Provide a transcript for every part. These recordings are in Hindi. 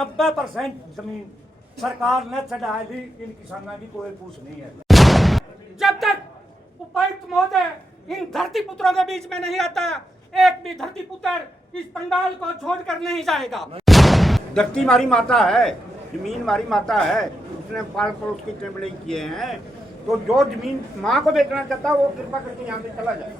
90% जमीन सरकार ने चढ़ा ली। इन किसानों की कोई पूछ नहीं है। जब तक उपायुक्त महोदय इन धरती पुत्रों के बीच में नहीं आता, एक भी धरती पुत्र इस पंडाल को छोड़कर नहीं जाएगा। धरती हमारी माता है, जमीन हमारी माता है, उसने पाल पड़ोस के इतने बड़े किए हैं। तो जो जमीन माँ को बेचना चाहता है वो कृपा करके यहाँ से चला जाए।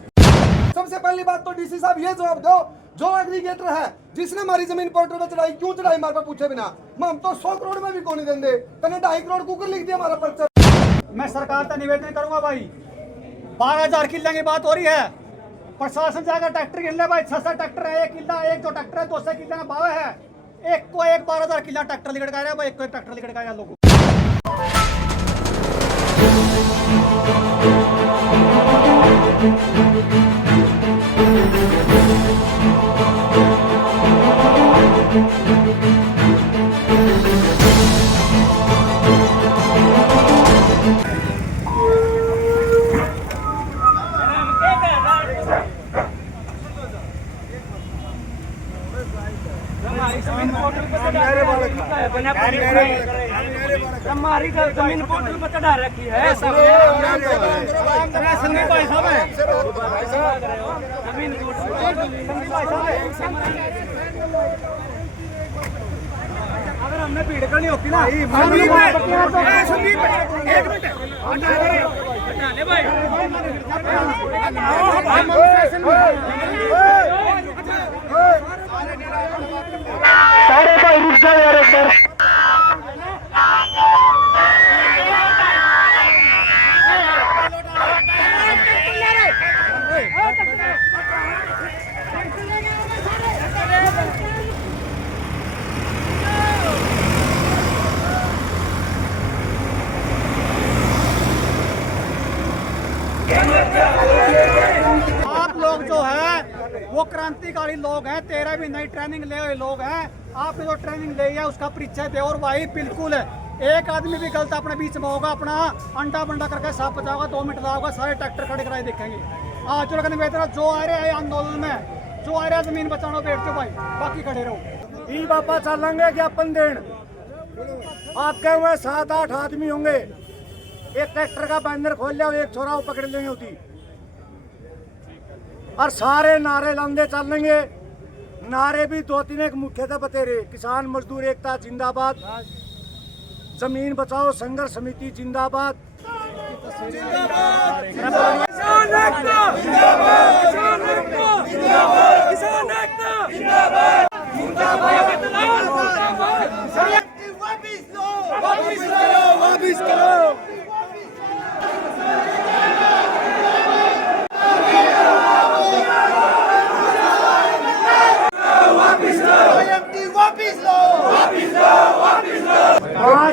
सबसे पहली बात तो डीसी साहब ये जवाब दो, जो एग्रीगेटर है जिसने हमारी जमीन पोर्टल पे चढ़ाई, क्यों चढ़ाई हमारे पे पूछे बिना? हम तो 100 करोड़ में भी कौन देंगे, तने 2.5 करोड़ कुकर लिख दिया हमारा पर्चा। मैं सरकार का निवेदन करूंगा भाई, 12,000 किले की बात हो रही है, प्रशासन जाकर ट्रैक्टर गिन ले भाई। 600 ट्रैक्टर है, एक किला, एक जो ट्रैक्टर है 200 किले में भाव है, एक को एक 12,000 किला ट्रैक्टर लिखड़ का भाई, एक को एक ट्रैक्टर लिखड़ का लोगों। हमारी जमीन पोर्टल पर चढ़ा रखी है। अगर हमने भीड़ करनी होती ना, सारे भाई रुक जाओ यार एक बार। आप लोग जो है वो क्रांतिकारी लोग हैं, 13 भी नई ट्रेनिंग ले हुए लोग हैं। आपने जो ट्रेनिंग ली है उसका परिचय दे। और भाई बिल्कुल एक आदमी भी गलत अपने बीच में होगा, अपना अंडा बंडा करके साफ बचाओगा, 2 मिनट लगाओगा, सारे ट्रैक्टर खड़े कराए देखेंगे। आज जो लगने बेहतर जो आ रहे हैं आंदोलन में, जो आ रहे हैं जमीन बचाना, बैठ जाओ भाई, बाकी खड़े रहो। ई बापा चलेंगे ज्ञापन देन, आपके हुए 7-8 आदमी होंगे, एक ट्रैक्टर का बैनर खोल लिया, एक छोरा वो पकड़ लेंगे होती, और सारे नारे लांदे चलेंगे। नारे भी 2-3 एक मुख्य थे बतेरे, किसान मजदूर एकता जिंदाबाद, जमीन बचाओ संघर्ष समिति जिंदाबाद,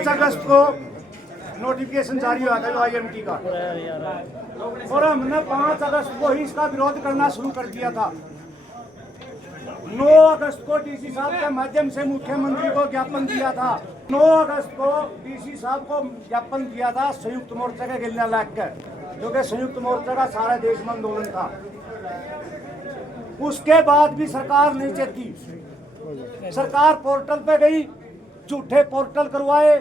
अगस्त को नोटिफिकेशन जारी हुआ था IMT का, और हमने 5 अगस्त को ही इसका विरोध करना शुरू कर दिया था। 9 अगस्त को डीसी साहब के माध्यम से मुख्यमंत्री को ज्ञापन दिया था। 9 अगस्त को डीसी साहब को ज्ञापन दिया था संयुक्त मोर्चा के गिलने लायक कर, जो कि संयुक्त मोर्चा का सारा देश में आंदोलन था। उसके बाद भी सरकार नहीं चेती। सरकार पोर्टल पे गई, झूठे पोर्टल करवाए।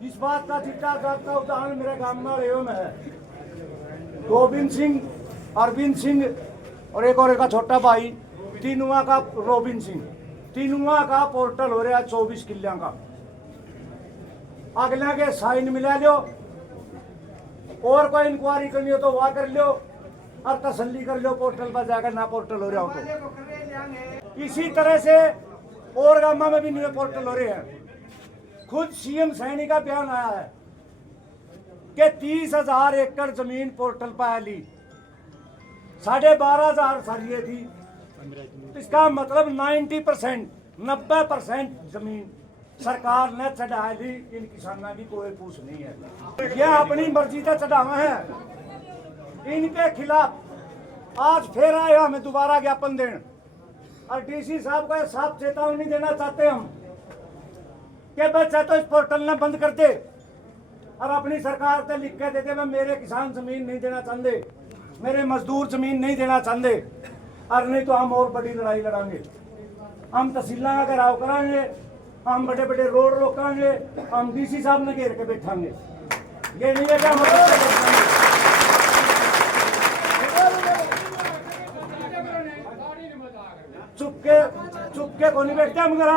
इस बात का चिट्टा का उदाहरण मेरे गांव में रेव में है। गोविंद सिंह, अरविंद सिंह और एक छोटा भाई, तीनुआ का रोबिन सिंह, तीनुआ का पोर्टल हो रहा 24 किल्लियां का। अगला के साइन मिला लो, और कोई इंक्वायरी करनी हो तो वह कर लो, और तसल्ली कर लो पोर्टल पर जाकर ना पोर्टल हो रहा हो तो। इसी तरह से और गामा में भी नए पोर्टल हो रहे हैं। खुद CM सैनी का बयान आया है कि 30,000 एकड़ जमीन पोर्टल पर ली, 12,500 सारिये थी। इसका मतलब 90% जमीन सरकार ने चढ़ा ली। इन किसानों की कोई पूछ नहीं है, ये अपनी मर्जी से चढ़ावा है। इनके खिलाफ आज फिर आए हमें दोबारा ज्ञापन देने, और डीसी साहब को साफ चेतावनी देना चाहते हम कि बच्चा तो इस पोर्टल ने बंद कर दे, और अपनी सरकार से लिख के देते, मैं मेरे किसान जमीन नहीं देना चाहते, मेरे मजदूर जमीन नहीं देना चाहते, और नहीं तो हम और बड़ी लड़ाई लड़ाएंगे। हम तहसील का घेराव कराएंगे, हम बड़े बड़े रोड रोकांगे, हम डीसी साहब ने घेर के बैठांगे। ये नहीं है कि हम चुपके को नहीं बैठते हम घर।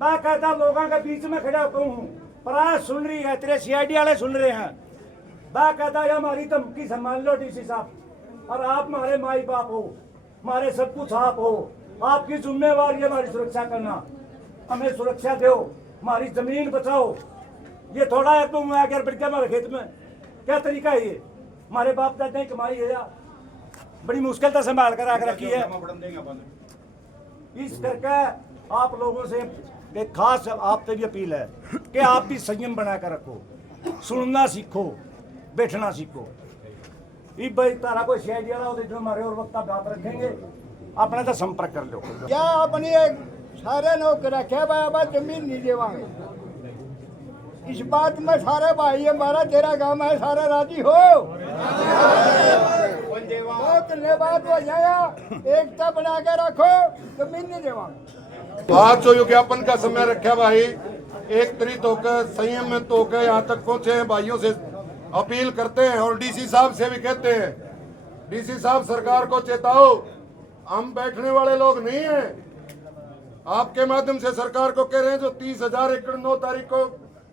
मैं कहता लोगों के बीच में खड़ा हूँ, प्राय सुन रही है, तेरे सीआईडी वाले सुन रहे हैं। मैं कहता है हमारी धमकी संभाल लो डीसी साहब, और आप हमारे माई बाप हो, हमारे सब कुछ आप हो, आपकी जिम्मेवारी है हमारी सुरक्षा करना। हमें सुरक्षा दो, हमारी जमीन बचाओ। ये थोड़ा है तुम आकर बढ़ के हमारे खेत में, क्या तरीका है ये? हमारे बाप दादा की कमाई है यार, बड़ी मुश्किल से संभाल कर आकर रखी है। इस करके आप लोगों से एक खास आपसे भी अपील है कि आप भी संयम बना कर रखो, सुनना सीखो, बैठना सीखो। ये भाई तारा कोई सीआईडी वाला हो तो हमारे और वक्त बात रखेंगे, अपने तो संपर्क कर लो। क्या अपनी एक सारे लोग रखे भाई जमीन नहीं देवांगे, इस बात में सारे भाई हमारा तेरा काम है, सारे राजी हो तो बात हो जाएगा। एकता बना के रखो, जमीन नहीं देवांगे। आज जो विज्ञापन का समय रखा भाई, एक तरीक होकर संयम में तो के यहाँ तक पहुंचे हैं, भाइयों से अपील करते हैं और डीसी साहब से भी कहते हैं, डीसी साहब सरकार को चेताओ, हम बैठने वाले लोग नहीं हैं। आपके माध्यम से सरकार को कह रहे हैं, जो 30,000 एकड़ 9 तारीख को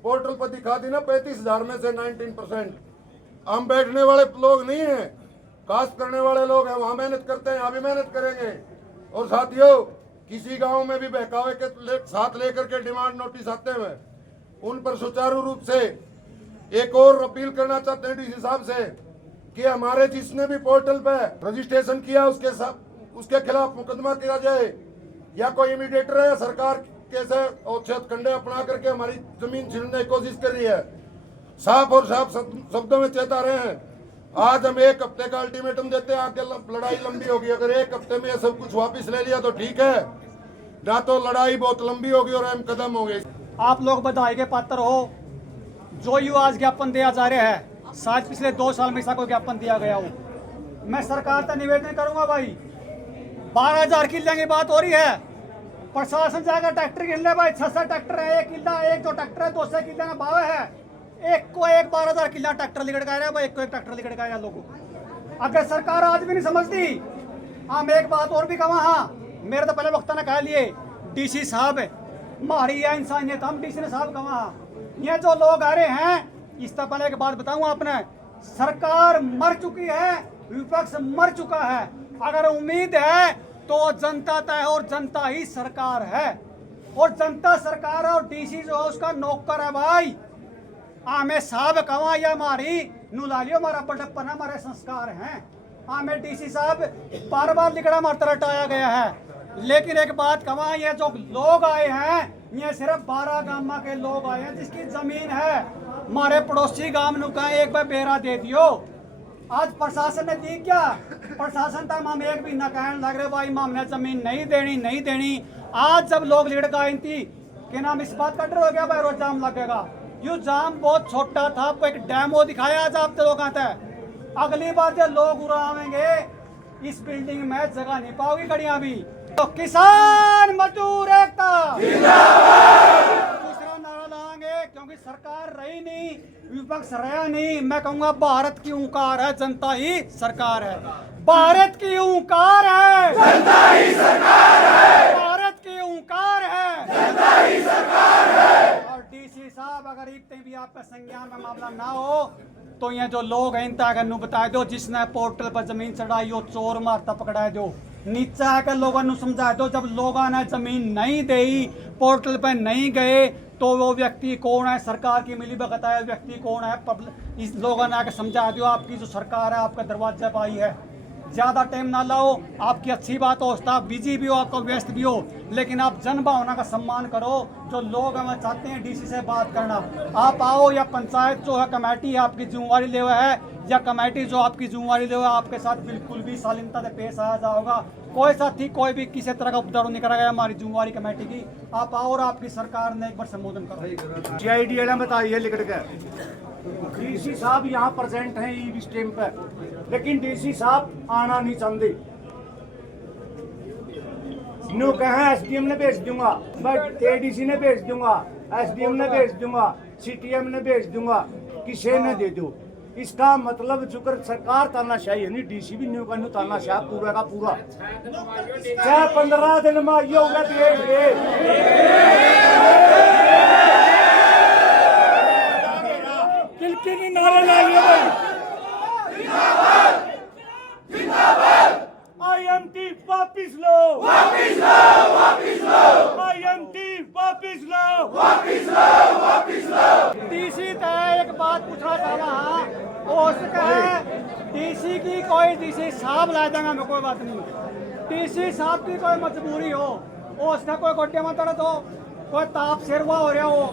पोर्टल पर दिखा दी ना, 35,000 में से 19%, हम बैठने वाले लोग नहीं हैं, कास्ट करने वाले लोग हैं। वहाँ मेहनत करते हैं, यहाँ भी मेहनत करेंगे। और साथियों, किसी गांव में भी बहकावे के साथ लेकर के डिमांड नोटिस आते हैं, उन पर सुचारू रूप से एक और अपील करना चाहते हैं डीसी साहब से कि हमारे जिसने भी पोर्टल पे रजिस्ट्रेशन किया उसके खिलाफ मुकदमा किया जाए, या कोई इमीडिएटर है या सरकार कैसे औच्छेद कंडे अपना करके हमारी जमीन छीनने की कोशिश कर रही है। साफ और साफ शब्दों में चेता रहे हैं। आज हम 1 हफ्ते का अल्टीमेटम देते हैं, आगे लड़ाई लंबी होगी। अगर 1 हफ्ते में ये सब कुछ वापस ले लिया तो ठीक है, ना तो लड़ाई बहुत लंबी होगी और अहम कदम होंगे। आप लोग बधाई के पात्र हो, जो यू आज ज्ञापन दिया जा रहा है, शायद पिछले 2 साल में ऐसा कोई ज्ञापन दिया गया हो। मैं सरकार से निवेदन करूंगा भाई, 12,000 किले की बात हो रही है, प्रशासन जाकर ट्रैक्टर गिन ले भाई। 600 ट्रैक्टर है, एक किला, एक जो ट्रैक्टर है 200 किले में भाव है, एक को एक 12,000 किला ट्रैक्टर लिखड़ का है भाई, एक को एक ट्रैक्टर लिखड़ का है लोगों। अगर सरकार आज भी नहीं समझती, हम एक बात और भी कहा, हाँ मेरे तो पहले वक्ता ने कह लिए डीसी साहब मारी है इंसानियत, हम डीसी ने साहब कहा। ये जो लोग आ रहे हैं, इस तरह पहले एक बात बताऊं आपने, सरकार मर चुकी है, विपक्ष मर चुका है। अगर उम्मीद है तो जनता तय और जनता ही सरकार है, और जनता सरकार है, और डीसी जो है उसका नौकर है भाई। आमे साहब कवा या मारी नुलालियो हमारा बड़प्पन हमारे संस्कार हैं। आमे डीसी साहब बार बार लिखड़ा मारता रटाया गया है, लेकिन एक बात कवा, ये जो लोग आए हैं ये सिर्फ 12 गांव के लोग आए हैं जिसकी जमीन है। हमारे पड़ोसी गांव नुका एक बार बेरा दे दियो। आज प्रशासन ने दी क्या? प्रशासन तक हम एक भी न कहने लग रहे भाई हमने जमीन नहीं देनी। आज जब लोग लीड आई थी कि नाम इस बात कट रहे हो गया भाई रोज जाम लगेगा। यू जाम बहुत छोटा था, आपको एक डेमो दिखाया आज आप लोग आते हैं। अगली बार जब लोग उड़ावेंगे इस बिल्डिंग में जगह नहीं पाओगी गाड़ियां भी। तो किसान मजदूर एकता दूसरा नारा लाएंगे, क्योंकि सरकार रही नहीं, विपक्ष रहा नहीं। मैं कहूंगा भारत की ऊंकार है, जनता ही सरकार है। भारत की ऊंकार है, जनता ही सरकार है। भारत की ऊंकार है, जनता ही सरकार है। और डीसी साहब अगर इतने भी आपका संज्ञान में मामला ना हो तो ये जो लोग हैं इनका अगर बता दो, जिसने पोर्टल पर जमीन चढ़ाई हो चोर मारता पकड़ा दो। नीचे आकर लोगों ने समझा दो, जब लोगों ने जमीन नहीं दी, पोर्टल पर नहीं गए, तो वो व्यक्ति कौन है, सरकार की मिली भगत है व्यक्ति कौन है, इस लोगों ने आकर समझा दो। आपकी जो सरकार है आपका दरवाजा पर आई है, ज़्यादा टाइम ना लाओ। आपकी अच्छी बात हो, स्टाफ बिजी भी हो, आपको व्यस्त भी हो, लेकिन आप जन भावना का सम्मान करो। जो लोग हमें चाहते हैं डीसी से बात करना, आप आओ, या पंचायत जो है कमेटी आपकी जिम्मेवारी ले हुआ है, या कमेटी जो आपकी जिम्मेवारी ले हुआ है, आपके साथ बिल्कुल भी शालीनता से पेश आया जाएगा। कोई साथी कोई भी किसी तरह का उपद्रव नहीं करा गया, हमारी जिम्मेवारी कमेटी की। आप आओ और आपकी सरकार ने एक बार संबोधन करो। सीआईडी वाला बताइए लिख के डीसी साहब यहाँ प्रेजेंट हैं ई स्टेम पर, लेकिन डीसी साहब आना नहीं चाहते। न्यू कहा एसडीएम ने भेज दूंगा, बट एडीसी ने भेज दूंगा, एसडीएम ने भेज दूंगा, सीटीएम ने भेज दूंगा, किसे ने दे दो। इसका मतलब जुकर सरकार तानाशाही है नहीं, डीसी भी न्यू का न्यू तानाशाह पूरा का पूरा। चाहे 15 दिन में ये होगा किलकिली नारे ला लिए भाई। आईएमटी वापिस लो, वापिस लो, वापिस लो। आईएमटी वापिस लो, वापिस लो, वापिस लो। डीसी तय एक बात पूछना चाह रहा वो उसका है डीसी की कोई डीसी साहब ला देगा, मैं कोई बात नहीं। डीसी साहब की कोई मजबूरी हो, वो उसका कोई गोटे में दर्द हो, कोई ताप सिरवा हो रहा हो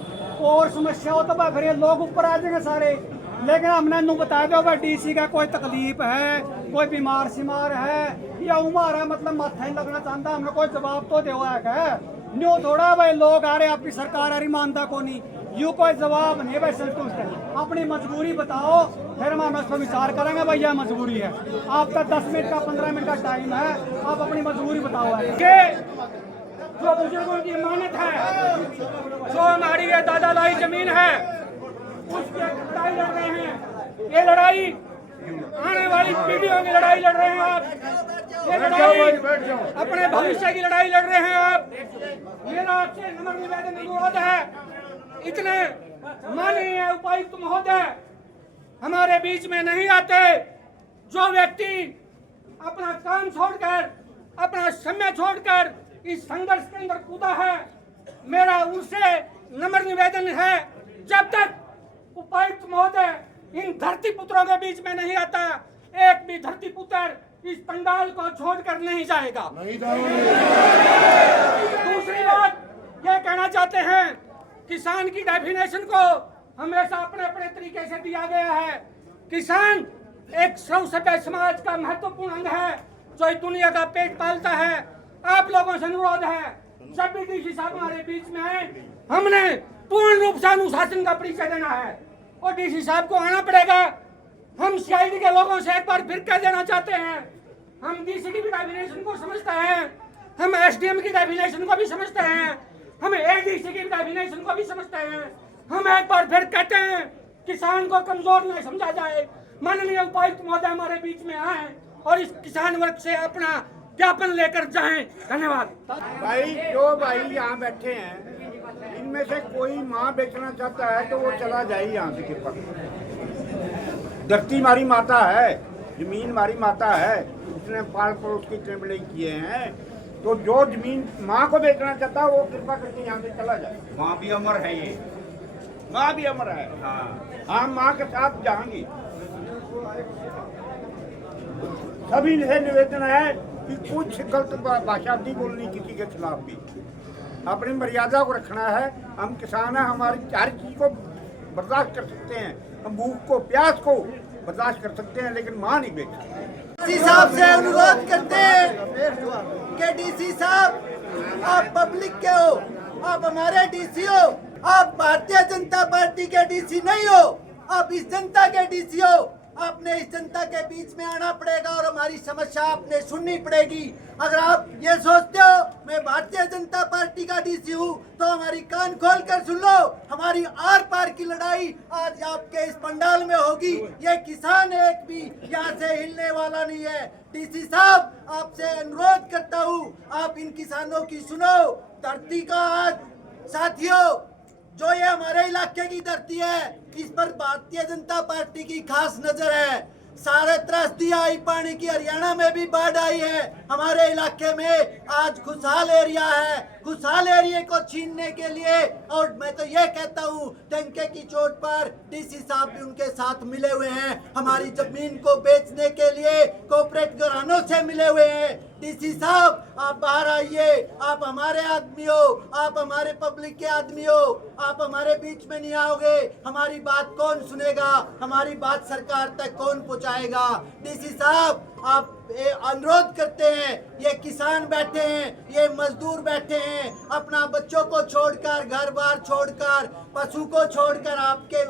और समस्या हो तो भाई फिर ये लोग ऊपर आ जाएंगे सारे। लेकिन हमने नू बता दो भाई डीसी का कोई तकलीफ है, कोई बीमार शिमार है या उमर है, मतलब माथा नहीं लगना चाहता, हमें कोई जवाब तो दे है न्यू थोड़ा भाई लोग आ रहे आपकी सरकार आ रही मानता को नहीं, यू कोई जवाब नहीं भाई संतुष्ट है। अपनी मजबूरी बताओ फिर हम उस पर विचार करेंगे भाई यह मजबूरी है। आपका 10 मिनट का 15 मिनट का टाइम है, आप अपनी मजबूरी बताओ। जो बुजुर्गों की अमानत है, जो हमारी ये दादा लाई जमीन है, उसकी लड़ाई लड़ रहे हैं। ये लड़ाई आने वाली पीढ़ियों की लड़ाई लड़ रहे हैं आप, ये लड़ाई अपने भविष्य की लड़ाई लड़ रहे हैं आप। मेरा आपसे नम्र निवेदन अनुरोध है, इतने माननीय उपायुक्त महोदय हमारे बीच में नहीं आते। जो व्यक्ति अपना काम छोड़कर, अपना समय छोड़कर इस संघर्ष के अंदर कूदा है, मेरा उनसे नम्र निवेदन है, जब तक उपायुक्त महोदय इन धरती पुत्रों के बीच में नहीं आता, एक भी धरती पुत्र इस पंडाल को छोड़कर नहीं जाएगा। दूसरी बात ये कहना चाहते हैं, किसान की डेफिनेशन को हमेशा अपने अपने तरीके से दिया गया है। किसान एक सर्वसभ्य समाज का महत्वपूर्ण अंग है जो इस दुनिया का पेट पालता है। आप लोगों से अनुरोध है, जब भी डीसी साहब हमारे बीच में आए, हमने पूर्ण रूप से अनुशासन का परिचय देना है और डीसी साहब को आना पड़ेगा। हम सीआईडी के लोगों से एक बार फिर कह देना चाहते हैं, हम डीसी की डेफिनेशन को समझते हैं, हम एसडीएम की डेफिनेशन को भी समझते हैं, हम एडीसी की डेफिनेशन को भी समझते हैं। हम एक बार फिर कहते हैं, किसान को कमजोर न समझा जाए। माननीय उपायुक्त महोदय हमारे बीच में आए और इस किसान वर्ग से अपना ज्ञापन लेकर जाएं। धन्यवाद। भाई जो भाई यहाँ बैठे हैं, इनमें से कोई माँ बेचना चाहता है तो वो चला जाए यहाँ से कृपा। धरती हमारी माता है, जमीन हमारी माता है, उसने पाल पड़ोस की टेबलें किए हैं, तो जो जमीन माँ को बेचना चाहता है वो कृपा करके यहाँ से चला जाए। माँ भी अमर है, ये माँ भी अमर है। हाँ, माँ के साथ जाएंगे। सभी से निवेदन है कि कुछ गलत भाषा नहीं बोलनी किसी के खिलाफ भी, अपनी मर्यादा को रखना है। हम किसान हैं, हमारी हर चीज को बर्दाश्त कर सकते हैं, हम भूख को प्यास को बर्दाश्त कर सकते हैं, लेकिन माँ नहीं बेच सकते। डीसी साहब से अनुरोध करते हैं कि डीसी साहब आप पब्लिक के हो, आप हमारे डीसी हो, आप भारतीय जनता पार्टी के डीसी नहीं हो, आप इस जनता के डीसी हो। आपने इस जनता के बीच में आना पड़ेगा और हमारी समस्या आपने सुननी पड़ेगी। अगर आप ये सोचते हो मैं भारतीय जनता पार्टी का डीसी हूँ तो हमारी कान खोल कर सुन लो, हमारी आर पार की लड़ाई आज आपके इस पंडाल में होगी। ये किसान एक भी यहाँ से हिलने वाला नहीं है। डीसी साहब आपसे अनुरोध करता हूँ, आप इन किसानों की सुनो। धरती का आज साथियों, जो ये हमारे इलाके की धरती है, इस पर भारतीय जनता पार्टी की खास नजर है। सारे त्रस्ती आई पानी की, हरियाणा में भी बाढ़ आई है, हमारे इलाके में आज खुशहाल एरिया है। खुशहाल एरिया को छीनने के लिए, और मैं तो ये कहता हूँ डंके की चोट पर डीसी साहब भी उनके साथ मिले हुए हैं। हमारी जमीन को बेचने के लिए कॉर्पोरेट घरानों से मिले हुए हैं। डीसी साहब आप बाहर आइए, आप हमारे आदमी हो, आप हमारे पब्लिक के आदमी हो, आप हमारे बीच में नहीं आओगे, हमारी बात कौन सुनेगा, हमारी बात सरकार तक कौन पहुंचाएगा। डीसी साहब आप अनुरोध करते हैं, ये किसान बैठे हैं, ये मजदूर बैठे हैं, अपना बच्चों को छोड़कर, घर बार छोड़कर, पशु को छोड़कर आपके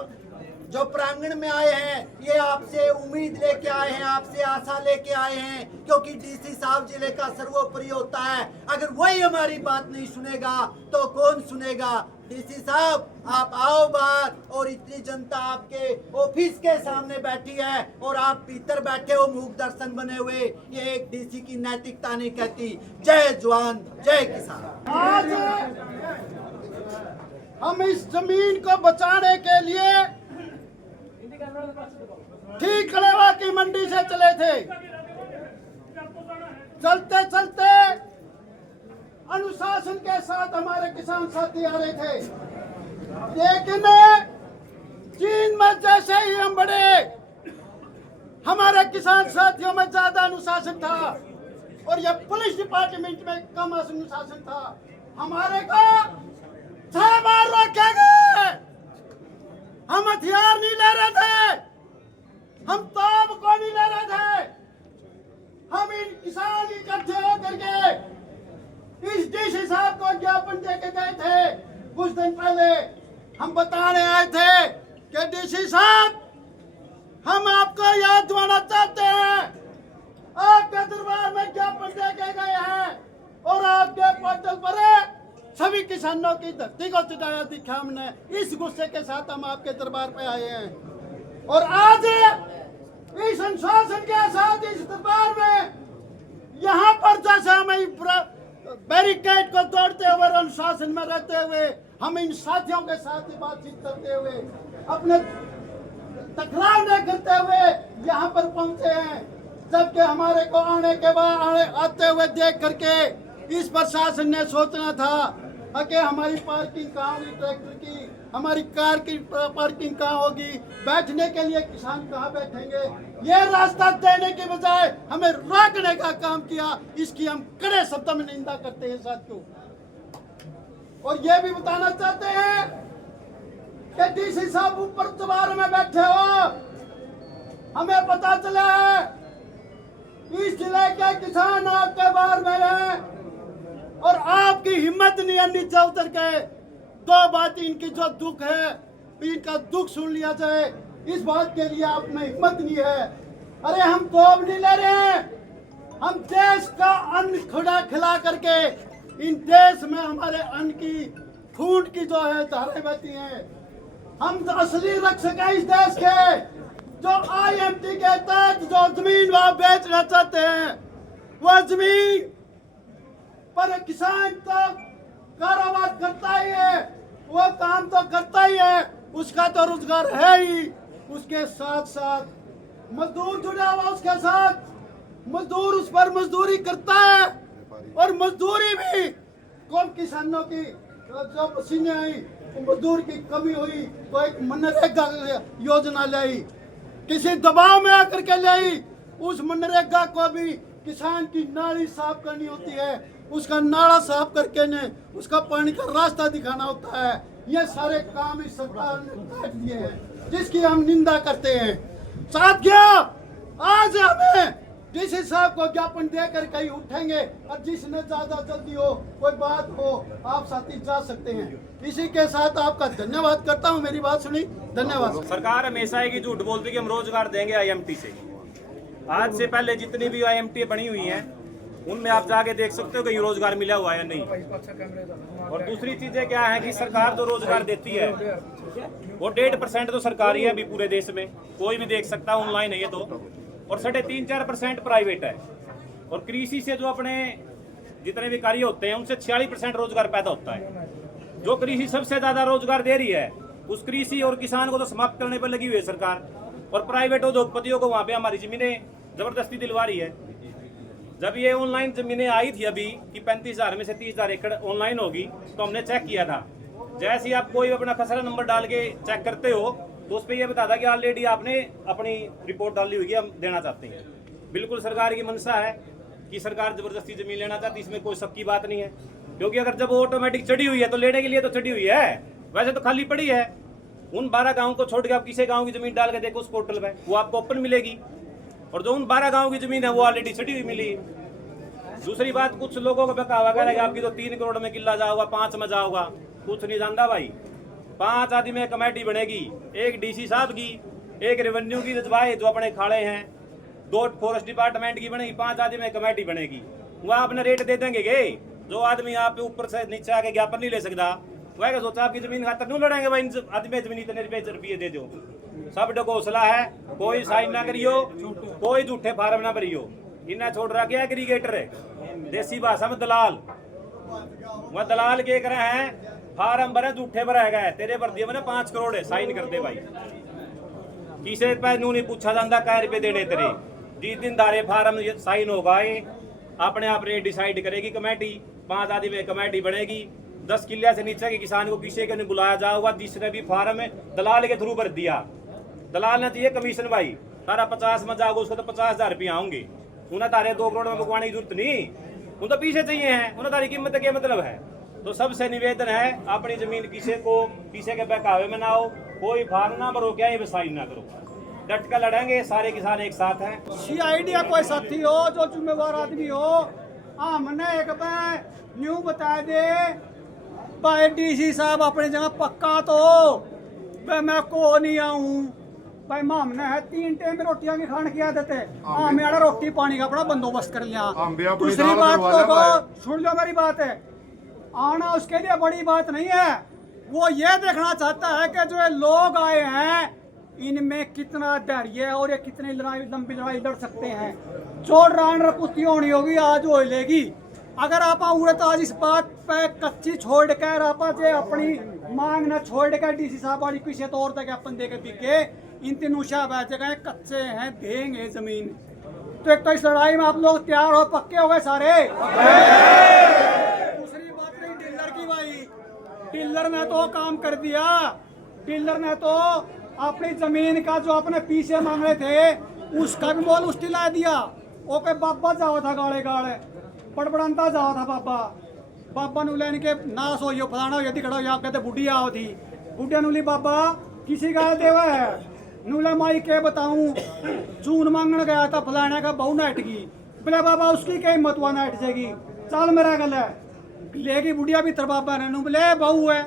जो प्रांगण में आए हैं ये आपसे उम्मीद लेके आए हैं, आपसे आशा लेके आए हैं, क्योंकि डीसी साहब जिले का सर्वोपरि होता है। अगर वही हमारी बात नहीं सुनेगा तो कौन सुनेगा? डीसी साहब आप आओ बाहर, और इतनी जनता आपके ऑफिस के सामने बैठी है और आप भीतर बैठे हो मूक दर्शन बने हुए, ये एक डीसी की नैतिकता नहीं कहती। जय जवान जय किसान। आज हम इस जमीन को बचाने के लिए ठीक खड़ेवा की मंडी से चले थे। चलते चलते अनुशासन के साथ हमारे किसान साथी आ रहे थे, लेकिन चीन में जैसे ही हम बढ़े हमारे किसान साथियों में ज्यादा अनुशासन था और यह पुलिस डिपार्टमेंट में कम अनुशासन था। हमारे को 6 बार रोके गए। हम हथियार नहीं ले रहे थे, हम तोप को नहीं ले रहे थे। हम इन किसान इकट्ठे होकर के इस डीसी साहब को ज्ञापन दे के गए थे। कुछ दिन पहले हम बताने आए थे कि डीसी साहब हम आपको याद दिलाना चाहते हैं, आपके दरबार में ज्ञापन दे के गए हैं और आपके पोर्टल पर सभी किसानों की धरती को चटाया दिखा हमने। इस गुस्से के साथ हम आपके दरबार पे आए हैं और आज इस अनुशासन के साथ इस दरबार में यहाँ पर जैसे हमें बैरिकेड को तोड़ते हुए अनुशासन में रहते हुए हम इन साथियों के साथ ही बातचीत करते हुए अपने टकराव न करते हुए यहाँ पर पहुंचे हैं, जबकि हमारे को आने के बाद आते हुए देख करके इस प्रशासन ने सोचना था कि हमारी पार्किंग कहाँ होगी, ट्रैक्टर की हमारी कार की पार्किंग कहाँ होगी, बैठने के लिए किसान कहाँ बैठेंगे। ये रास्ता देने के बजाय हमें रोकने का काम किया। इसकी हम कड़े शब्दों में निंदा करते हैं साथियों। और ये भी बताना चाहते हैं कि डीसी साहब ऊपर दरबार में बैठे हो, हमें पता चला है इस जिले के किसान आपके बाहर में हैं और आपकी हिम्मत नहीं है नीचे उतर के 2 बात इनकी जो दुख है इनका दुख सुन लिया जाए, इस बात के लिए आप में हिम्मत नहीं है। अरे हम तोब नहीं ले रहे हैं, हम देश का अन्न खुदा खिला करके इन देश में हमारे अन्न की खून की जो है धारें बहती हैं। हम तो असली रक्षक हैं इस देश के, जो IMT के तहत जो जमीन वहां बेचना चाहते हैं वह जमीन पर किसान तो कारोबार करता ही है, वो काम तो करता ही है, उसका तो रोजगार है ही। उसके साथ साथ मजदूर जुड़ा हुआ, उसके साथ मजदूर उस पर मजदूरी करता है और मजदूरी भी कौन किसानों की जो पसीने आई मजदूर की कमी हुई तो एक मनरेगा योजना लाई, किसी दबाव में आकर के लाई। उस मनरेगा को भी किसान की नाली साफ करनी होती है, उसका नाला साफ करके ने उसका पानी का रास्ता दिखाना होता है। ये सारे काम इस सरकार ने काट दिए हैं, जिसकी हम निंदा करते हैं। साथियों, आज हमें डीसी साहब को ज्ञापन देकर कहीं उठेंगे और जिसने ज्यादा जल्दी हो कोई बात हो आप साथी जा सकते हैं। इसी के साथ आपका धन्यवाद करता हूं, मेरी बात सुनी, धन्यवाद। सरकार हमेशा है कि झूठ बोलती कि हम रोजगार देंगे IMT से। आज से पहले जितनी भी IMT बनी हुई हैं उनमें आप जाके देख सकते हो कि रोजगार मिला हुआ है या नहीं। और दूसरी चीजें क्या है कि सरकार जो रोजगार देती है वो 1.5% तो सरकारी है अभी पूरे देश में, कोई भी देख सकता है, ऑनलाइन है ये तो, और 3.5-4% प्राइवेट है। और कृषि से जो अपने जितने भी कार्य होते हैं उनसे 46% रोजगार पैदा होता है। जो कृषि सबसे ज्यादा रोजगार दे रही है उस कृषि और किसान को तो समाप्त करने पर लगी हुई है सरकार, और प्राइवेट उद्योगपतियों को वहां पे हमारी जमीनें जबरदस्ती दिलवा रही है। जब ये ऑनलाइन जमीनें आई थी अभी कि 35,000 में से 30,000 एकड़ ऑनलाइन होगी तो हमने चेक किया था। जैसे ही आप कोई अपना खसरा नंबर डाल के चेक करते हो तो उस पर यह बता था कि ऑलरेडी आपने अपनी रिपोर्ट डाली हुई है, हम देना चाहते हैं। बिल्कुल सरकार की मंशा है कि सरकार जबरदस्ती जमीन लेना चाहती, इसमें कोई शक की बात नहीं है, क्योंकि अगर जब वो ऑटोमेटिक चढ़ी हुई है तो लेने के लिए तो चढ़ी हुई है, वैसे तो खाली पड़ी है। उन 12 गाँव को छोड़ के आप किसी गाँव की जमीन डाल के देखो उस पोर्टल पे, वो आपको ओपन मिलेगी, और जो उन 12 गाँव की जमीन है वो ऑलरेडी चढ़ी हुई मिली। दूसरी बात, कुछ लोगों को बता हुआ कि आपकी तो 3 करोड़ में किला जाओगा, 5 में जाओगा, कुछ नहीं जानता भाई। 5 आदमी में कमेटी बनेगी, एक डीसी साहब की, एक रेवेन्यू की जजवाए जो अपने खाड़े हैं, 2 फॉरेस्ट डिपार्टमेंट की बनेगी, 5 आदमी में कमेटी बनेगी। वह आपने रेट दे देंगे गे। जो आदमी यहाँ पे ऊपर से नीचे आके ज्ञापन नहीं ले सकता, वह क्या सोचा आपकी जमीन खातर नहीं लड़ेंगे भाई, इन आदमी जमीन इतने रुपये दे दो। सब डको हौसला है, कोई साइन ना करियो, कोई झूठे फार्म ना भरियो। इन्हें छोड़ रहा क्या एग्रीगेटर है, देसी भाषा में दलाल। वह दलाल के कर रहे हैं फार्म भरे झूठे भरा गए, तेरे भर दिए मैंने 5 करोड़ है, साइन कर दे भाई। किसे पे नू नहीं पूछा जाता क्या रुपये देने तेरे। जिस दिन दारे फार्म साइन होगा ये अपने आप रेट डिसाइड करेगी कमेटी। 5 आदमी में कमेटी बनेगी। 10 किले से नीचे के किसान को किसी को नहीं बुलाया जाएगा, जिसने भी फार्म दलाल के थ्रू भर दिया। दलाल ने चाहिए कमीशन भाई, तारा 50 में जाओगे उसको तो 50,000 रुपये आऊंगे। उन्हें तारे 2 करोड़ में भगवाने की जरूरत नहीं, उन तो पीछे चाहिए हैं, उन्हें तारी कीमत क्या मतलब है। तो सबसे निवेदन है अपनी जमीन किसी के बहकावे में ना हो, कोई फार्म ना भरो, क्या ये साइन ना करो। डट कर लड़ेंगे, सारे किसान एक साथ हैं। सीआईडी या कोई साथी हो जो जिम्मेवार आदमी हो, हमने एक बार न्यू बता दे भाई डीसी साहब अपनी जगह पक्का तो भाई मैं को नहीं आऊं भाई। हमने है 3 टाइम रोटियां की खाने की आदत है, हमें रोटी पानी का अपना बंदोबस्त कर लिया। दूसरी बात तो सुन लो मेरी बात है, आना उसके लिए बड़ी बात नहीं है। वो ये देखना चाहता है कि जो ये लोग आए हैं इनमें कितना धैर्य है और ये कितनी लंबी लड़ाई लड़ सकते हैं। जो रान रपुती होनी होगी आज हो लेगी। अगर आप उड़त आज इस बात पे कच्ची छोड़ कर आप अपनी मांग न छोड़ कर डीसी साहब वाली किसी तौर तक अपन दे के बिके इन तीनों बैठ गए कच्चे हैं, देंगे जमीन। तो एक तो इस लड़ाई में आप लोग तैयार हो, पक्के हो गए सारे। दूसरी बात नहीं डीलर की भाई, डीलर ने तो काम कर दिया। डीलर ने तो अपनी जमीन का जो अपने पीछे मांग रहे थे उसका भी मोल उस ला दिया। ओके बाबा जाओ था गाड़े गाड़े बड़बड़ाता जाओ था बाबा नु लेने के नाश हो यो फलाना हो दिखड़ा या कहते बुढ़ी आओ थी। बुढ़िया नुली बाबा किसी का देवा है नूला माई के बताऊं, चून मांगने गया था फलाने का बहु नाट की, बोले बाबा उसकी क्या हिम्मत हुआ नाट जाएगी, चल मेरा गल है लेगी बुढ़िया भी तर बाबा ने बोले बहू है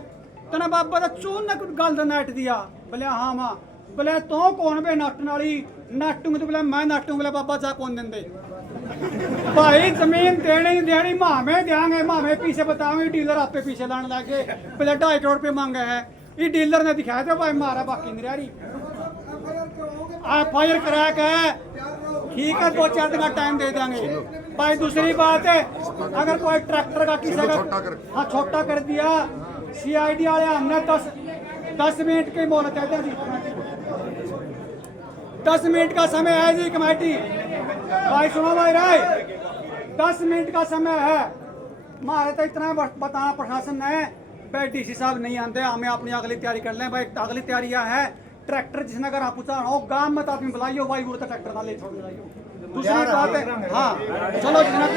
तना बाबा तो चून ने कुछ गल नाट दिया। बोले हाँ माँ, बोले तो कौन बे नाटन वाली नाटूंगे, तो बोले मैं नाटू, बोले बाबा जा कौन देंगे भाई जमीन देनी देनी मामे देंगे। मामे पीछे बताओ डीलर आपे पीछे लाने लगे, पहले 2.5 करोड़ रुपये मांगे है। ये डीलर ने दिखाया था भाई मारा बाकी नहीं रही फायर करा के ठीक है 2-4 दिन का टाइम दे देंगे भाई। दूसरी बात है अगर कोई ट्रैक्टर का किसी का हाँ छोटा कर दिया सीआईडी वाले हमने 10 मिनट की मोहलत है जी, 10 मिनट का समय है जी कमेटी भाई। सुनो भाई राय 10 मिनट का समय है हमारे तो इतना बताना प्रशासन ने भाई डीसी साहब नहीं आते, हमें अपनी अगली तैयारी कर लें भाई। अगली तैयारियां है ट्रैक्टर जिसने अगर आप पूछा हो गांव में तो आदमी बुलाइयो भाई वो तो ट्रैक्टर ना ले छोड़ बुलाइयो। दूसरी बात है हाँ चलो जितना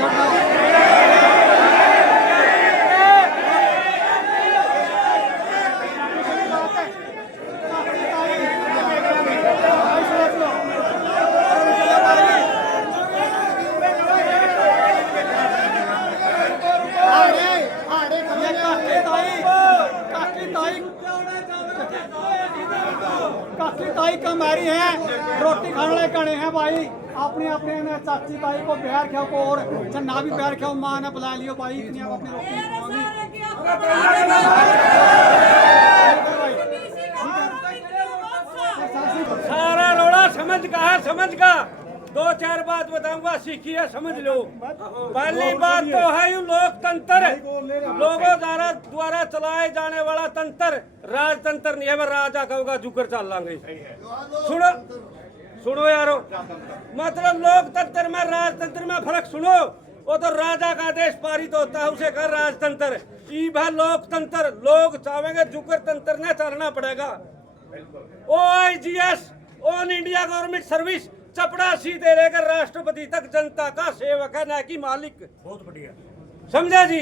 ताई कमारी है रोटी खाने कने हैं भाई। अपने अपने ने चाची ताई को प्यार खाओ को और चन्ना भी प्यार खाओ, माँ ने बुला लियो भाई इतनी आप अपनी रोटी सारा रोड़ा समझ का है, समझ का 2-4 बात बताऊंगा, सीखिए समझ लो। पहली बात तो है लोकतंत्र, लोगों द्वारा चलाए जाने वाला तंत्र राजतंत्र नहीं है। मैं राजा कहूँगा जुकर चल लांगे। सुनो यारो, मतलब लोकतंत्र में राजतंत्र में फर्क सुनो। वो तो राजा का आदेश पारित होता है उसे कहा राजतंत्र, ई भाई लोकतंत्र। लोग चाहेंगे जुकर तंत्र ने चलना पड़ेगा। OIGS all India government service चपड़ासी से लेकर राष्ट्रपति तक जनता का सेवक है, ना कि मालिक। बहुत बढ़िया समझे जी,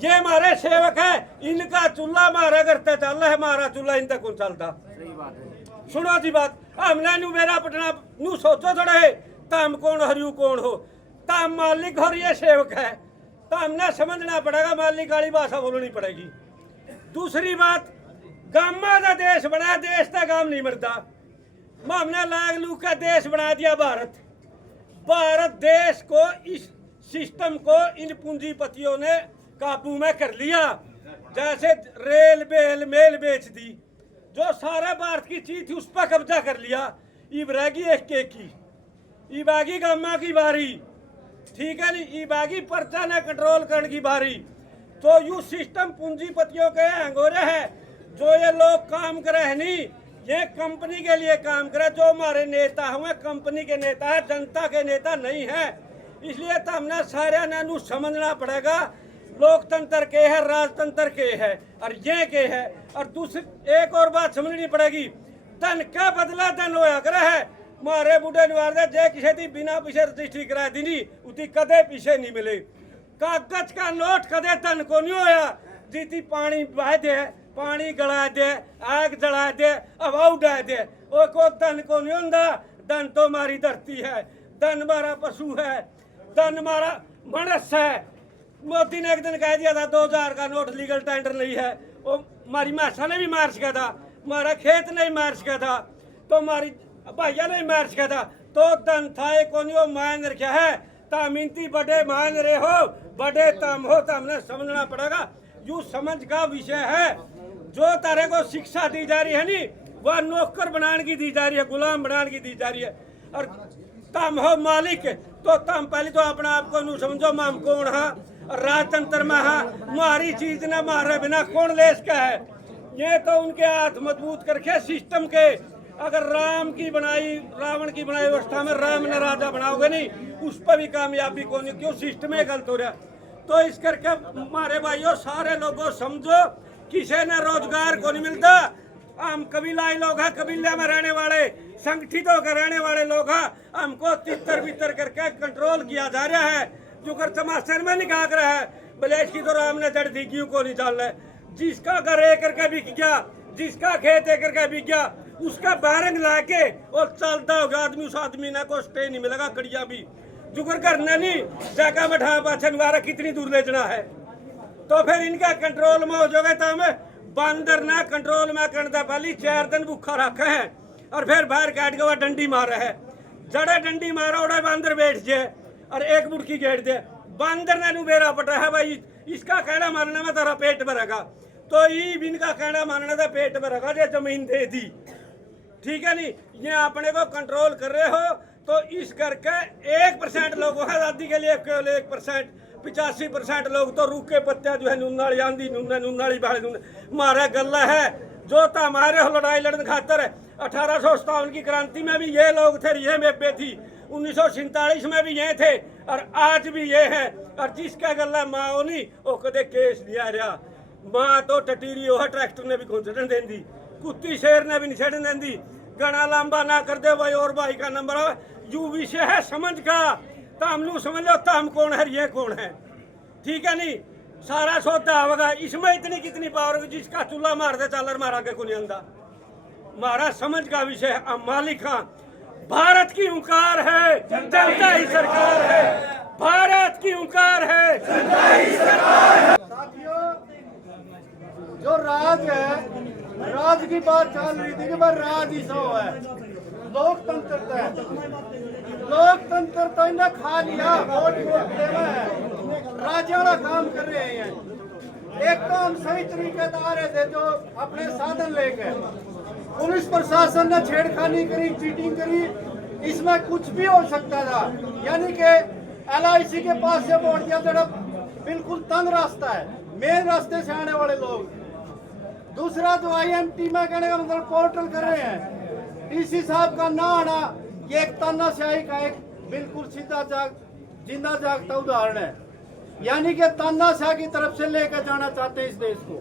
ये हमारे सेवक है, इनका चूल्हा हमारा करते चल रहा है, हमारा चूल्हा इन तक कौन चलता। सही बात है। सुनो जी बात, हमने नु मेरा पटना नु सोचो थोड़े तम कौन हरियू कौन हो, तम मालिक और ये सेवक है, तो हमने समझना पड़ेगा, मालिक वाली भाषा बोलनी पड़ेगी। दूसरी बात गामा का देश बना, देश का काम नहीं मरता। हमने लाग लू का देश बना दिया भारत। भारत देश को, इस सिस्टम को इन पूंजीपतियों ने काबू में कर लिया। जैसे रेल बेल मेल बेच दी, जो सारा भारत की चीज थी उस पर कब्जा कर लिया। इब रहेगी एक की, इब आगी गामा की बारी, ठीक है नहीं, इब आगी पर्चा ने कंट्रोल करने की बारी। तो यू सिस्टम पूंजीपतियों के अंगोरे है। जो ये लोग काम करे है नहीं, ये कंपनी के लिए काम करे। जो हमारे नेता हुए कंपनी के नेता है, जनता के नेता नहीं है। इसलिए तो हमने सारे ने समझना पड़ेगा, लोकतंत्र के है, राजतंत्र के है और ये के है। और दूसरी एक और बात समझनी पड़ेगी, धन का बदला धन होया करे है। मारे बुढ़े निवार दे जे किसी दी बिना पीछे रजिस्ट्री करा दी नहीं, उती कदे पीछे नहीं मिले। कागज का नोट कदे धन को नहीं होया। जीती पानी बहा दे, पानी गला दे, आग जला दे, हवा उड़ा दे, वो को धन को नहीं होंदा। धन तो हमारी धरती है, धन हमारा पशु है, धन हमारा मनुष्य है। मोदी ने एक दिन कह दिया था 2000 का नोट लीगल टेंडर नहीं है। वो हमारी मासा ने भी मार सका था, हमारा खेत नहीं मार सका था, तो हमारी भैया नहीं मार सका था। तो धन था एक मान रखा है। तामिनती बड़े मान रहे हो, बड़े तम हो, तो हमने समझना पड़ेगा। यू समझ का विषय है। जो तारे को शिक्षा दी जा रही है नी, वह नौकर बनाने की दी जा रही है, गुलाम बनाने की दी जा रही है। और तम हो मालिक, तो तम पहले तो अपना आप को नू समझो हम कौन है। राजतंत्र में है, मारी चीज न मारे बिना कौन लेस का है। ये तो उनके हाथ मजबूत करके सिस्टम के। अगर राम की बनाई, रावण की बनाई व्यवस्था में राम ने राजा बनाओगे नहीं, उस पर भी कामयाबी को नहीं, क्यों सिस्टम में गलत हो रहा। तो इस करके हमारे भाइयों सारे लोगों समझो, किसी ने रोजगार को नहीं मिलता। हम कबीलाई लोग हैं, कबीले में रहने वाले, संगठित होकर रहने वाले लोग हैं। हमको तितर बितर करके कंट्रोल किया जा रहा है। जो कर तमाशे में निकाल रहा है, बलेश की तो राम ने जड़ दी, क्यों को नहीं डाल रहा। जिसका घर एक करके बिक गया, जिसका खेत एक करके बिक गया, उसका बैरंग लाके और चलता होगा आदमी, उस आदमी ने को स्टे नहीं मिलेगा। कड़िया भी जुगर करना नहीं, जगह में ढा पाछन वारा कितनी दूर ले जाना है। तो फिर इनका कंट्रोल में हो जाएगा। तो हमें बंदर ना कंट्रोल में करना, पहले 4 दिन भूखा रखे हैं और फिर बाहर काट के वह डंडी मारे है। जड़े डंडी मारा उड़ा बंदर बैठ जाए और एक बुड़की गेट दे। बंदर ने बेरा पटा है भाई, इसका कहना मारने में तेरा पेट भरेगा। तो ये इनका कहना मानने का पेट भरेगा, ये जमीन दे दी, ठीक है नहीं। ये अपने को कंट्रोल कर रहे हो। तो इस करके 1% लोगों है आजादी के लिए, केवल 1%, 85% लोग तो रूख के पत्ते जो है नूनाली आंधी नूनाली बाढ़ मारे गला है। जो तो हमारे लड़ाई लड़ने खातर 1857 की क्रांति में भी ये लोग थे, ये मेबे थी। 1947 में भी ये थे और आज भी ये है। और जिसका गला माँ नहीं, वो कदे केस दिया रहा। माँ तो टटीरी हो, ट्रैक्टर ने भी घुसड़न दें दी, कुत्ती शेर ने भी नहीं छड़न दें दी। गणा लंबा ना कर दे भाई, और भाई का नंबर हो। यू विषय है समझ का, तो हम लोग समझ लो तो हम कौन है, ये कौन है, ठीक है नहीं। सारा सौदा होगा इसमें, इतनी कितनी पावर होगी। जिसका चूल्हा मार दे चालर मारा के को नहीं आंदा। हमारा समझ का विषय है। अब मालिक हाँ, भारत की हुंकार है, जनता ही सरकार है। भारत की हुंकार है, जनता ही सरकार है। साथियों, जो राज है, राज की बात चल रही थी कि भाई राज ही सो है। लोकतंत्र है, लोकतंत्र तो इन्हें खा लिया, वोट है, राजा काम कर रहे हैं। एक तो हम सही तरीके से आ रहे थे, जो अपने साधन लेके, पुलिस प्रशासन ने छेड़खानी करी, चीटिंग करी, इसमें कुछ भी हो सकता था। यानी कि LIC के पास से वोट दिया, तो बिल्कुल तंग रास्ता है, मेन रास्ते से आने वाले लोग। दूसरा जो IMT में कहने का मतलब पोर्टल कर रहे हैं, DC साहब का ना आना, ये एक तानाशाही का एक बिल्कुल सीधा जिंदा जागता उदाहरण है। यानी कि तानाशाह की तरफ से लेकर जाना चाहते हैं इस देश को।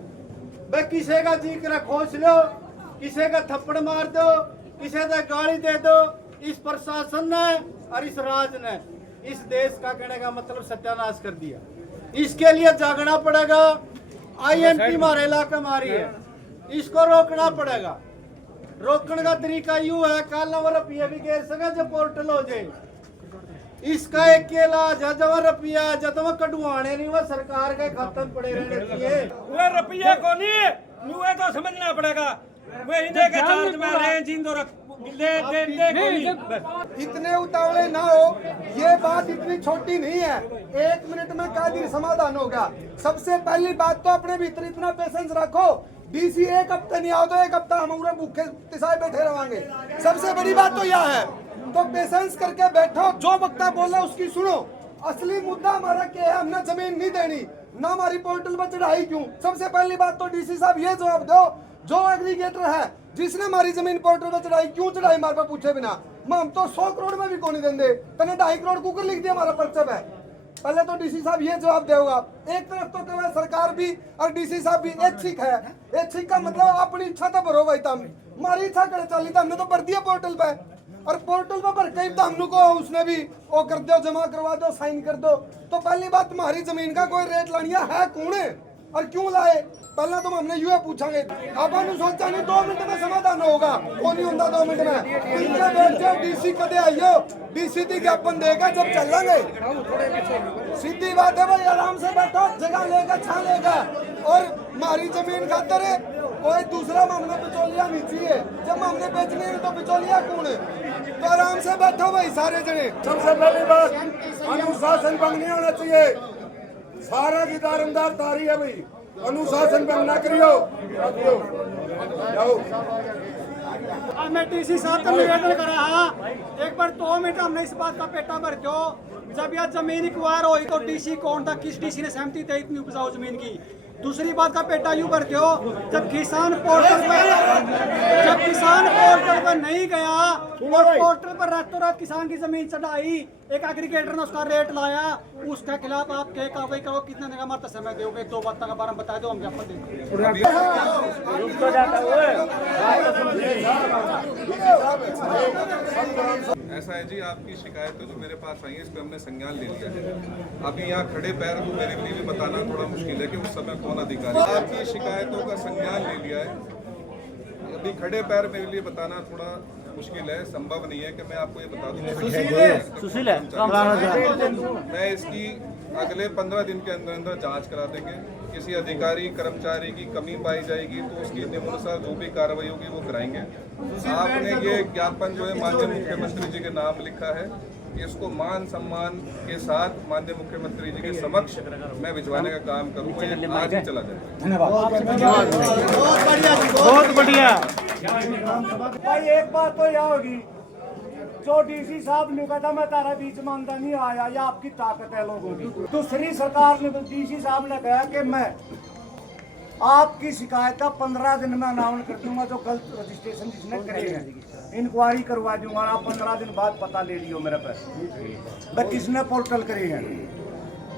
भाई किसी का जी कर खोज लो, किसी का थप्पड़ मार दो, किसी का गाली दे दो। इस प्रशासन ने और इस राज ने इस देश का कहने का मतलब सत्यानाश कर दिया। इसके लिए जागना पड़ेगा। IMT हमारे इलाका मारी है, इसको रोकना पड़ेगा। रोकने का तरीका यूं है, कल रुपये भी गिर सके जब पोर्टल हो जाए। इसका एक इलाज है, जब रुपया जब कटवाने नहीं, वह सरकार के खाते में पड़े रहने चाहिए। रुपया को नहीं मुझे तो समझना पड़ेगा वे इन्हें के चार्ज में रहे जिन दो इतने उतावले ना हो, ये बात इतनी छोटी नहीं है। 1 मिनट में कायदे समाधान होगा। सबसे पहली बात तो अपने भीतर इतना पेशेंस रखो। डीसी 1 हफ्ते नहीं आओ तो 1 हफ्ता हम पूरे भूखे तिसाए बैठे रहेंगे। सबसे बड़ी बात तो यह है, तो पेशेंस करके बैठो, जो वक्ता बोला उसकी सुनो। असली मुद्दा हमारा क्या है, हमने जमीन नहीं देनी ना, हमारी पोर्टल पर चढ़ाई क्यों। सबसे पहली बात तो डीसी साहब ये जवाब दो, जो एग्रीगेटर है जिसने हमारी जमीन पोर्टल पर चढ़ाई, क्यों चढ़ाई हमारे पास पूछे बिना। हम तो 100 करोड़ में भी कौन नहीं देंगे, तने 2.5 करोड़ कुकर लिख दिया हमारा पर्चब है। पहले तो डीसी साहब ये जवाब देगा। एक तरफ तो केवल सरकार भी और डीसी साहब भी ऐच्छिक है। ऐच्छिक का मतलब अपनी इच्छा तो भरो भाई, तम हमारी इच्छा करे चली तो हमने तो भर दिया पोर्टल पे, और पोर्टल पर भर कई तो हमको उसने भी वो कर दो, जमा करवा दो, साइन कर दो। तो पहली बात, तुम्हारी जमीन का कोई रेट लानिया है कौन है और क्यों लाए, पहले तो हमने यूं पूछांगे। अपन सोचा नहीं 2 मिनट में समाधान होगा, वो नहीं होता 2 मिनट में। इनके बैठ जाओ, डीसी कदे आइयो, डीसी दी ज्ञापन देगा जब चलेंगे। सीधी बात है भाई, आराम से बैठो, जगह लेगा छा लेगा। और हमारी जमीन खातर कोई दूसरा हमने बिचौलिया नहीं चाहिए, जब हमने बेचनी है तो बिचौलिया कौन है। तो आराम से बैठो भाई सारे जने। सबसे पहली बात, अनुशासन भंग नहीं होना चाहिए। सारा की दारंदार तारी है भाई, अनुशासन भंग ना करियो। अब मैं डीसी साहब का निवेदन कर रहा, एक बार 2 मिनट हमने इस बात का पेटा भर दो। जब यह जमीन एक्वायर हुई तो डीसी कौन था, किस डीसी ने सहमति दी इतनी उपजाऊ जमीन की। दूसरी बात का पेटा यूं भर दो, जब किसान पोर्टल पर नहीं गया और पोर्टल पर रातों रात किसान की जमीन चढ़ाई, एक एग्रीगेटर ने उसका रेट लाया, उसके खिलाफ आप क्या कार्रवाई करो, कितने दिन का हमारा समय दोगे, 2 बात का बारे में बता दो, हम ज्ञापन देंगे। ऐसा है जी, आपकी शिकायत जो मेरे पास आई है इस पे हमने संज्ञान ले लिया है। अभी यहाँ खड़े पैर को मेरे लिए भी बताना थोड़ा मुश्किल है कि उस समय कौन अधिकारी। आपकी शिकायतों का संज्ञान ले लिया है। अभी खड़े पैर मेरे लिए बताना थोड़ा मुश्किल है, संभव नहीं है कि मैं आपको ये बता दूं। मैं इसकी अगले 15 दिन के अंदर अंदर जांच करा देंगे। किसी अधिकारी कर्मचारी की कमी पाई जाएगी तो उसकी नियमानुसार जो भी कार्रवाई होगी वो कराएंगे। आपने ये ज्ञापन जो है माननीय मुख्यमंत्री जी के नाम लिखा है, इसको मान सम्मान के साथ माननीय मुख्यमंत्री जी के समक्ष मैं भिजवाने का काम करूँगा। ये आज ही चला जाए। बहुत बढ़िया भाई। एक बात तो यह होगी, जो डीसी साहब ने कहा था मैं तारा बीच में अंदर नहीं आया, या आपकी ताकत है लोगों की। दूसरी सरकार ने, डीसी साहब ने कहा कि मैं आपकी शिकायत का 15 दिन में अनाउंस कर दूंगा, जो गलत रजिस्ट्रेशन जिसने करे हैं इंक्वायरी करवा दूंगा। आप 15 दिन बाद पता ले लियो मेरे पे किसने पोर्टल करे हैं।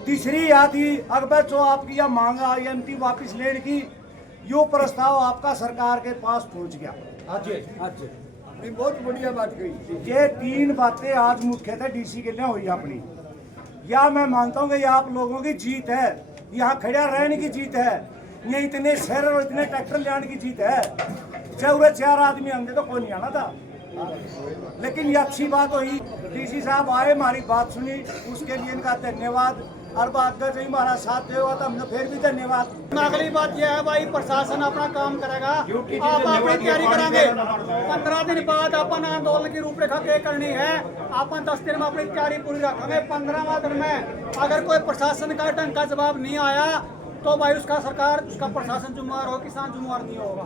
तीसरी आती अगर जो आपकी यह मांग IMT वापस लेने की, यो प्रस्ताव आपका सरकार के पास पहुंच गया। ये बहुत बढ़िया बात कही। ये 3 बातें आज मुख्यतः डीसी के लिए हुई अपनी। या मैं मानता हूँ कि यह आप लोगों की जीत है, यहाँ खड़ा रहने की जीत है, ये इतने शहर और इतने ट्रैक्टर लाने की जीत है। चाहे 4 आदमी होंगे तो कोई नहीं आना था, लेकिन ये अच्छी बात हुई, डीसी साहब आए, हमारी बात सुनी, उसके लिए इनका धन्यवाद। और बात से हमारा साथ देगा तो हमने फिर भी धन्यवाद। अगली बात यह है भाई, प्रशासन अपना काम करेगा, आप अपनी तैयारी करेंगे। 15 दिन बाद अपन आंदोलन की रूपरेखा तय करनी है। अपन 10 दिन में अपनी तैयारी पूरी रखेंगे। 15वां दिन में अगर कोई प्रशासन का ढंग का जवाब नहीं आया तो भाई उसका सरकार, उसका प्रशासन जुम्मेवार हो, किसान जुम्मेवार नहीं होगा।